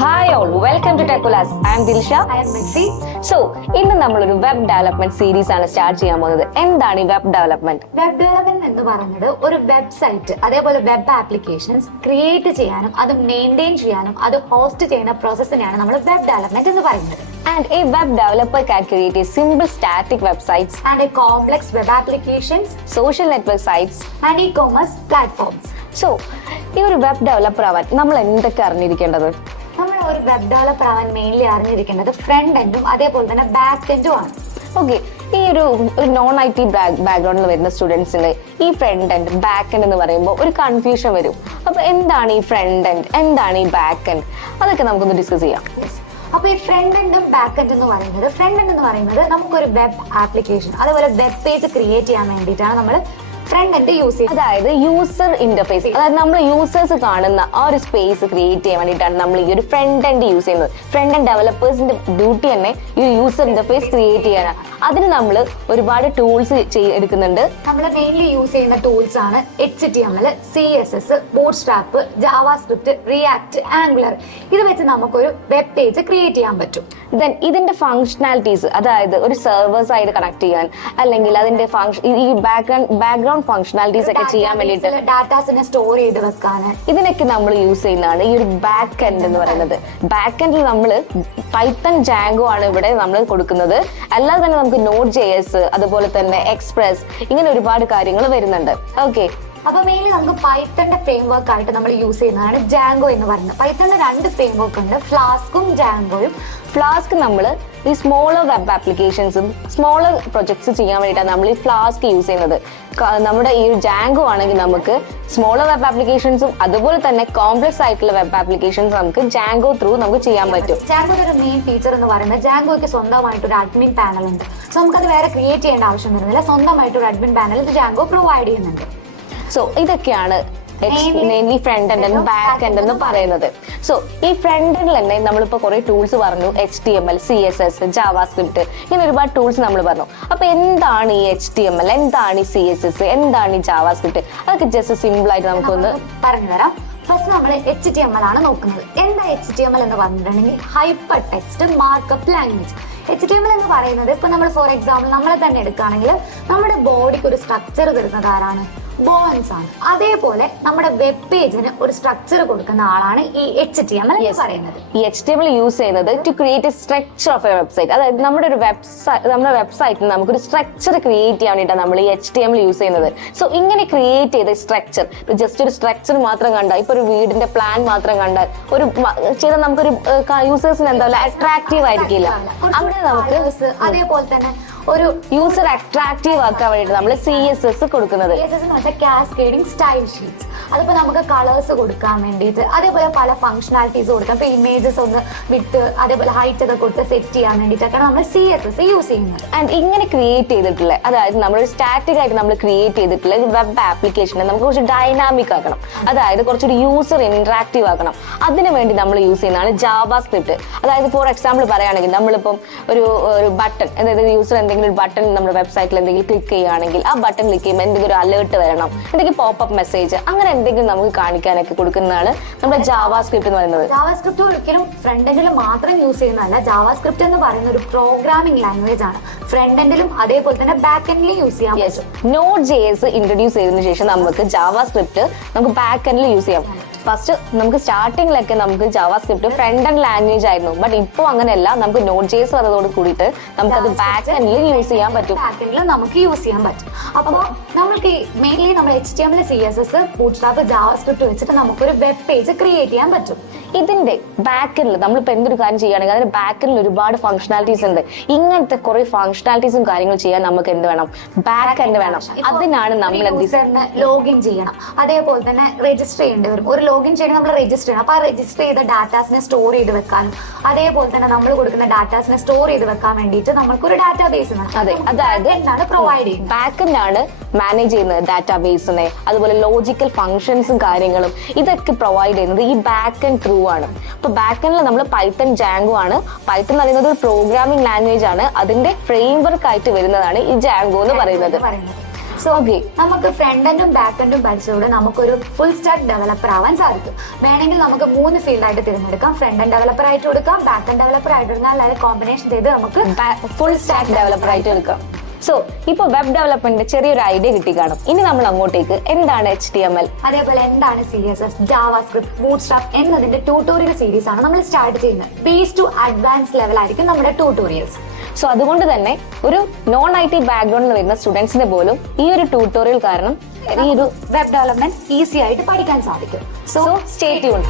Hi all, welcome to Techolas. I am Dilsha. I am Missy. So, ഇന്ന് നമ്മളൊരു web development series ആണ് start ചെയ്യാൻ പോകുന്നത്. എന്താണ് ഈ വെബ് ഡെവലപ്മെന്റ്? വെബ് ഡെവലപ്മെന്റ് എന്ന് പറയുന്നത് ഒരു വെബ്സൈറ്റ് അതേപോലെ വെബ് ആപ്ലിക്കേഷൻസ് ക്രിയേറ്റ് ചെയ്യാനും അത് മെയിൻറ്റെയിൻ ചെയ്യാനും അത് ഹോസ്റ്റ് ചെയ്യുന്ന പ്രോസസ്സിനെയാണ് നമ്മൾ വെബ് ഡെവലപ്മെന്റ് എന്ന് പറയുന്നത്. And a web developer can create a simple static websites And a complex web applications social network sites. and e-commerce platforms. So, ഈ ഒരു വെബ് ഡെവലപ്പർ ആവാൻ നമ്മൾ എന്തൊക്കെ അറിഞ്ഞിരിക്കേണ്ടത്? നമ്മൾ ഒരു വെബ് ഡെവലപ്പർ ആവാൻ മെയിൻലി അറിഞ്ഞിരിക്കേണ്ടത് ഫ്രണ്ട് എൻഡും അതേപോലെ തന്നെ ബാക്ക് എൻഡും ആണ്. ഓക്കെ, ഈ ഒരു നോൺ IT ബാക്ക്ഗ്രൗണ്ടിൽ വരുന്ന സ്റ്റുഡൻസിന് ഈ ഫ്രണ്ട് എൻഡ് ബാക്ക് എൻഡ് എന്ന് പറയുമ്പോൾ ഒരു കൺഫ്യൂഷൻ വരും. അപ്പൊ എന്താണ് ഈ ഫ്രണ്ട് എൻഡ്, എന്താണ് ഈ ബാക്ക് എൻഡ്, അതൊക്കെ നമുക്കൊന്ന് ഡിസ്കസ് ചെയ്യാം. അപ്പൊ ഈ ഫ്രണ്ട് എൻഡും ബാക്ക് എൻഡ് എന്ന് പറയുന്നത് നമുക്കൊരു വെബ് ആപ്ലിക്കേഷൻ അതേപോലെ വെബ് പേജ് ക്രിയേറ്റ് ചെയ്യാൻ വേണ്ടിയിട്ടാണ് നമ്മൾ ഫ്രണ്ട് എൻഡ് യൂസ് ചെയ്യുന്നത്. അതായത് യൂസർ ഇന്റർഫേസ്, അതായത് നമ്മൾ യൂസേഴ്സ് കാണുന്ന ആ ഒരു സ്പേസ് ക്രിയേറ്റ് ചെയ്യാൻ വേണ്ടിയിട്ടാണ് നമ്മൾ ഈ ഒരു ഫ്രണ്ട് എൻഡ് യൂസ് ചെയ്യുന്നത്. ഫ്രണ്ട് എൻഡ് ഡെവലപ്പേഴ്സിന്റെ ഡ്യൂട്ടി തന്നെ ഈ യൂസർ ഇന്റർഫേസ് ക്രിയേറ്റ് ചെയ്യാനാണ്. അതിന് നമ്മൾ ഒരുപാട് ടൂൾസ് എടുക്കുന്നുണ്ട്. നമ്മൾ മെയിൻലി യൂസ് ചെയ്യുന്ന ടൂൾസ് ആണ് HTML, CSS, Bootstrap, JavaScript, React, Angular. ഇത് വെച്ച് നമുക്കൊരു വെബ് പേജ് ക്രിയേറ്റ് ചെയ്യാൻ പറ്റും. ദെൻ ഇതിന്റെ ഫങ്ഷണാലിറ്റീസ്, അതായത് ഒരു സെർവേഴ്സ് ആയിട്ട് കണക്ട് ചെയ്യാൻ അല്ലെങ്കിൽ അതിന്റെ ഈ ബാക്ക്ഗ്രൗണ്ട് ഫങ്ഷണാലിറ്റീസ് ഒക്കെ ചെയ്യാൻ വേണ്ടിയിട്ട് ഡാറ്റാസിനെ സ്റ്റോർ ചെയ്ത് വെക്കാന് ഇതിനൊക്കെ നമ്മൾ യൂസ് ചെയ്യുന്നതാണ് ഈ ഒരു ബാക്ക് എൻഡ് എന്ന് പറയുന്നത്. ബാക്ക് എൻഡിൽ നമ്മൾ പൈത്തൺ ജാങ്കോ ആണ് ഇവിടെ നമ്മൾ കൊടുക്കുന്നത്. അല്ലാതെ തന്നെ നമുക്ക് Node.js അതുപോലെ തന്നെ എക്സ്പ്രസ്, ഇങ്ങനെ ഒരുപാട് കാര്യങ്ങൾ വരുന്നുണ്ട്. ഓക്കെ, അപ്പൊ മെയിൻലി നമുക്ക് പൈത്തണിന്റെ ഫ്രെയിം വർക്ക് ആയിട്ട് നമ്മൾ യൂസ് ചെയ്യുന്നതാണ് ജാങ്കോ എന്ന് പറയുന്നത്. പൈത്തണിന്റെ രണ്ട് ഫ്രെയിം വർക്ക് ഉണ്ട്, ഫ്ലാസ്കും ജാങ്കോയും. ഫ്ലാസ്ക് നമ്മൾ ഈ സ്മോളർ വെബ് ആപ്ലിക്കേഷൻസും സ്മോളർ പ്രൊജക്ട്സ് ചെയ്യാൻ വേണ്ടിയിട്ടാണ് നമ്മൾ ഈ ഫ്ലാസ്ക് യൂസ് ചെയ്യുന്നത്. നമ്മുടെ ഈ ജാങ്കോ ആണെങ്കിൽ നമുക്ക് സ്മോളർ വെബ് ആപ്ലിക്കേഷൻസും അതുപോലെ തന്നെ കോംപ്ലക്സ് ആയിട്ടുള്ള വെബ് ആപ്ലിക്കേഷൻസ് നമുക്ക് ജാങ്കോ ത്രൂ നമുക്ക് ചെയ്യാൻ പറ്റും. ജാങ്കോയുടെ ഒരു മെയിൻ ഫീച്ചർ എന്ന് പറയുന്നത് ജാങ്കോയ്ക്ക് സ്വന്തമായിട്ട് ഒരു അഡ്മിൻ പാനൽ ഉണ്ട്. സോ നമുക്കത് വേറെ ക്രിയേറ്റ് ചെയ്യേണ്ട ആവശ്യം വരുന്നില്ല. സ്വന്തമായിട്ട് ഒരു അഡ്മിൻ പാനൽ ജാങ്കോ പ്രൊവൈഡ് ചെയ്യുന്നുണ്ട്. സോ ഇതൊക്കെയാണ് mainly front end and back end എന്ന് പറയുന്നത്. സോ ഈ ഫ്രണ്ട് എൻഡിൽ തന്നെ നമ്മളിപ്പോൾ കുറെ ടൂൾസ് പറഞ്ഞു, HTML, CSS, JavaScript, ഇങ്ങനെ ഒരുപാട് ടൂൾസ് നമ്മൾ പറഞ്ഞു. അപ്പൊ എന്താണ് ഈ HTML, എന്താണ് ഈ CSS, എന്താണ് ഈ JavaScript, അതൊക്കെ ജസ്റ്റ് സിമ്പിൾ ആയിട്ട് നമുക്കൊന്ന് പറഞ്ഞുതരാം. ഫസ്റ്റ് നമ്മൾ HTML ആണ് നോക്കുന്നത്. എന്താ HTML എന്ന് പറഞ്ഞിട്ടുണ്ടെങ്കിൽ hyper text markup language. HTML എന്ന് പറയുന്നത് ഇപ്പൊ നമ്മൾ ഫോർ എക്സാമ്പിൾ നമ്മളെ തന്നെ എടുക്കുകയാണെങ്കിൽ നമ്മുടെ ബോഡിക്ക് ഒരു സ്ട്രക്ചർ തരുന്നത് ആരാണ്? ബോൺസ് ആണ്. അതേപോലെ നമ്മുടെ വെബ് പേജിന് ഒരു സ്ട്രക്ചർ കൊടുക്കുന്ന ആളാണ് ഈ HTML എന്ന് പറയുന്നത്. ഈ HTML യൂസ് ചെയ്യുന്നത് to create a structure of a website. അതായത് നമ്മുടെ വെബ്സൈറ്റിൽ നമുക്കൊരു സ്ട്രക്ചർ ക്രിയേറ്റ് ചെയ്യാൻ വേണ്ടിയിട്ടാണ് നമ്മൾ ഈ HTML യൂസ് ചെയ്യുന്നത്. സോ ഇങ്ങനെ ക്രിയേറ്റ് ചെയ്ത സ്ട്രക്ചർ, ജസ്റ്റ് ഒരു സ്ട്രക്ചർ മാത്രം കണ്ടാൽ, ഇപ്പൊ ഒരു വീടിന്റെ പ്ലാൻ മാത്രം കണ്ടാൽ ഒരു ചെയ്താൽ നമുക്കൊരു യൂസേഴ്സിന് എന്താ അട്രാക്റ്റീവ് ആയിരിക്കില്ല. അങ്ങനെ നമുക്ക് അതേപോലെ തന്നെ ഒരു യൂസർ അട്രാക്റ്റീവ് ആക്കാൻ വേണ്ടിയിട്ട് നമ്മൾ CSS കൊടുക്കുന്നത്. കാസ്കേഡിംഗ് സ്റ്റൈൽ ഷീറ്റ്സ്, അതിപ്പോ നമുക്ക് കളേഴ്സ് കൊടുക്കാൻ വേണ്ടിയിട്ട് അതേപോലെ പല ഫംഗ്ഷനാലിറ്റീസ് കൊടുക്കാം. ഇപ്പൊ ഇമേജസ് ഒന്ന് വിട്ട് അതേപോലെ ഹൈറ്റ് ഒക്കെ കൊടുത്ത് സെറ്റ് ചെയ്യാൻ വേണ്ടിയിട്ടൊക്കെയാണ് നമ്മൾ CSS യൂസ് ചെയ്യുന്നത്. ആൻഡ് ഇങ്ങനെ ക്രിയേറ്റ് ചെയ്തിട്ടുള്ള, അതായത് നമ്മളൊരു സ്റ്റാറ്റിക് ആയിട്ട് നമ്മൾ ക്രിയേറ്റ് ചെയ്തിട്ടുള്ള വെബ് ആപ്ലിക്കേഷനെ നമുക്ക് കുറച്ച് ഡൈനാമിക് ആക്കണം, അതായത് കുറച്ചൊരു യൂസർ ഇന്ററാക്റ്റീവ് ആക്കണം. അതിനു വേണ്ടി നമ്മൾ യൂസ് ചെയ്യുന്നതാണ് JavaScript. അതായത് ഫോർ എക്സാമ്പിൾ പറയുകയാണെങ്കിൽ നമ്മളിപ്പം ഒരു ബട്ടൺ, അതായത് യൂസർ എന്തെങ്കിലും ഒരു ബട്ടൺ നമ്മുടെ വെബ്സൈറ്റിൽ എന്തെങ്കിലും ക്ലിക്ക് ചെയ്യുകയാണെങ്കിൽ ആ ബട്ടൺ ക്ലിക്ക് ചെയ്യുമ്പോൾ എന്തെങ്കിലും ഒരു അലേർട്ട് വരണം, എന്തെങ്കിലും പോപ്പപ്പ് മെസ്സേജ്, അങ്ങനെ എന്തെങ്കിലും നമുക്ക് കാണിക്കാനൊക്കെ കൊടുക്കുന്നതാണ് നമ്മുടെ JavaScript എന്ന് പറയുന്നത്. JavaScript ഒരിക്കലും ഫ്രണ്ട് എൻഡിൽ മാത്രം യൂസ് ചെയ്യുന്നതല്ല. JavaScript എന്ന് പറയുന്ന ഒരു പ്രോഗ്രാമിംഗ് ലാംഗ്വേജ് ആണ്. ഫ്രണ്ട് എൻഡിലും അതേപോലെ തന്നെ ബാക്ക് എൻഡിലും യൂസ് ചെയ്യാം. Node.js ഇൻട്രൊഡ്യൂസ് ചെയ്തതിനു ശേഷം നമുക്ക് JavaScript നമുക്ക് ബാക്ക് എൻഡിൽ യൂസ് ചെയ്യാം. ഫസ്റ്റ് നമുക്ക് സ്റ്റാർട്ടിങ്ങിലൊക്കെ നമുക്ക് JavaScript ഫ്രണ്ട് എൻഡ് ലാംഗ്വേജ് ആയിരുന്നു. ബട്ട് ഇപ്പോൾ അങ്ങനെയല്ല, നമുക്ക് Node.js വന്നതോട് കൂടിയിട്ട് നമുക്കത് ബാക്ക് എൻഡിൽ യൂസ് ചെയ്യാൻ പറ്റും. നമുക്ക് യൂസ് ചെയ്യാൻ പറ്റും. അപ്പോൾ നമുക്ക് മെയിൻലി നമ്മൾ HTML, CSS, Bootstrap, JavaScript വെച്ചിട്ട് നമുക്കൊരു വെബ് പേജ് ക്രിയേറ്റ് ചെയ്യാൻ പറ്റും. ഇതിന്റെ ബാക്ക് എൻഡിൽ നമ്മളിപ്പോൾ എന്തൊരു കാര്യം ചെയ്യുകയാണെങ്കിൽ അതിന്റെ ബാക്ക് എൻഡിൽ ഒരുപാട് ഫംഗ്ഷനാലിറ്റീസ് ഉണ്ട്. ഇങ്ങനത്തെ കുറെ ഫംഗ്ഷനാലിറ്റീസും കാര്യങ്ങളും ചെയ്യാൻ നമുക്ക് എന്ത് വേണം? ബാക്ക് എൻഡ് വേണം. അതിനാണ് നമ്മൾ ലോഗിൻ ചെയ്യണം, അതേപോലെ തന്നെ രജിസ്റ്റർ ചെയ്യേണ്ടി വരും. ഒരു ലോഗിൻ ചെയ്യണം, നമ്മൾ രജിസ്റ്റർ ചെയ്യണം. അപ്പൊ ആ രജിസ്റ്റർ ചെയ്ത ഡാറ്റാസിനെ സ്റ്റോർ ചെയ്ത് വെക്കാനും അതേപോലെ തന്നെ നമ്മൾ കൊടുക്കുന്ന ഡാറ്റാസിനെ സ്റ്റോർ ചെയ്ത് വെക്കാൻ വേണ്ടിയിട്ട് നമുക്കൊരു ഡാറ്റാബേസ് വേണം. അതെ, അതായത് പ്രൊവൈഡ് ചെയ്യുന്നത് ബാക്ക് എൻഡ് ആണ് മാനേജ് ചെയ്യുന്നത് ഡാറ്റാബേസിനെ, അതുപോലെ ലോജിക്കൽ ഫംഗ്ഷൻസും കാര്യങ്ങളും ഇതൊക്കെ പ്രൊവൈഡ് ചെയ്യുന്നത് ഈ ബാക്ക് എൻഡ് ത്രൂ ആണ്. അപ്പൊ ബാക്ക് എൻഡിൽ നമ്മൾ പൈത്തൺ ജാങ്കോ ആണ്. പൈത്തൺ എന്ന് പറയുന്നത് ഒരു പ്രോഗ്രാമിംഗ് ലാംഗ്വേജ് ആണ്. അതിന്റെ ഫ്രെയിം വർക്ക് ആയിട്ട് വരുന്നതാണ് ഈ ജാങ്കോ എന്ന് പറയുന്നത്. സോ നമുക്ക് ഫ്രണ്ട് എൻഡും ബാക്ക് എൻഡും പഠിച്ചുകൊണ്ട് നമുക്കൊരു ഫുൾ സ്റ്റാക്ക് ഡെവലപ്പർ ആവാൻ സാധിക്കും. വേണമെങ്കിൽ നമുക്ക് 3 ഫീൽഡായിട്ട് തിരഞ്ഞെടുക്കാം. ഫ്രണ്ട് എൻഡ് ഡെവലപ്പർ ആയിട്ട് കൊടുക്കാം, ബാക്ക് എൻഡ് ഡെവലപ്പർ ആയിട്ട് എടുക്കാം, അല്ലെങ്കിൽ കോമ്പിനേഷൻ ചെയ്ത് നമുക്ക് ഫുൾ സ്റ്റാക്ക് ഡെവലപ്പർ ആയിട്ട് എടുക്കാം. സോ ഇപ്പൊ വെബ് ഡെവലപ്മെന്റിന്റെ ചെറിയൊരു ഐഡിയ കിട്ടി കാണും. ഇനി നമ്മൾ അങ്ങോട്ടേക്ക് എന്താണ് HTML, അതേപോലെ എന്താണ് CSS, ജാവാസ്ക്രിപ്റ്റ്, ബൂട്ട്സ്ട്രാപ്പ് എന്നതിന്റെ ട്യൂട്ടോറിയൽ സീരീസ് ആണ് നമ്മൾ സ്റ്റാർട്ട് ചെയ്യുന്നത്. ബേസ് ടു അഡ്വാൻസ് ലെവൽ ആയിരിക്കും നമ്മുടെ ട്യൂട്ടോറിയൽസ്. സോ അതുകൊണ്ട് തന്നെ ഒരു നോൺ IT ബാക്ക്ഗ്രൗണ്ടിൽ വരുന്ന സ്റ്റുഡൻസിന് പോലും ഈ ഒരു ട്യൂട്ടോറിയൽ കാരണം ഈ ഒരു വെബ് ഡെവലപ്മെന്റ് ഈസി ആയിട്ട് പഠിക്കാൻ സാധിക്കും. So stay tuned.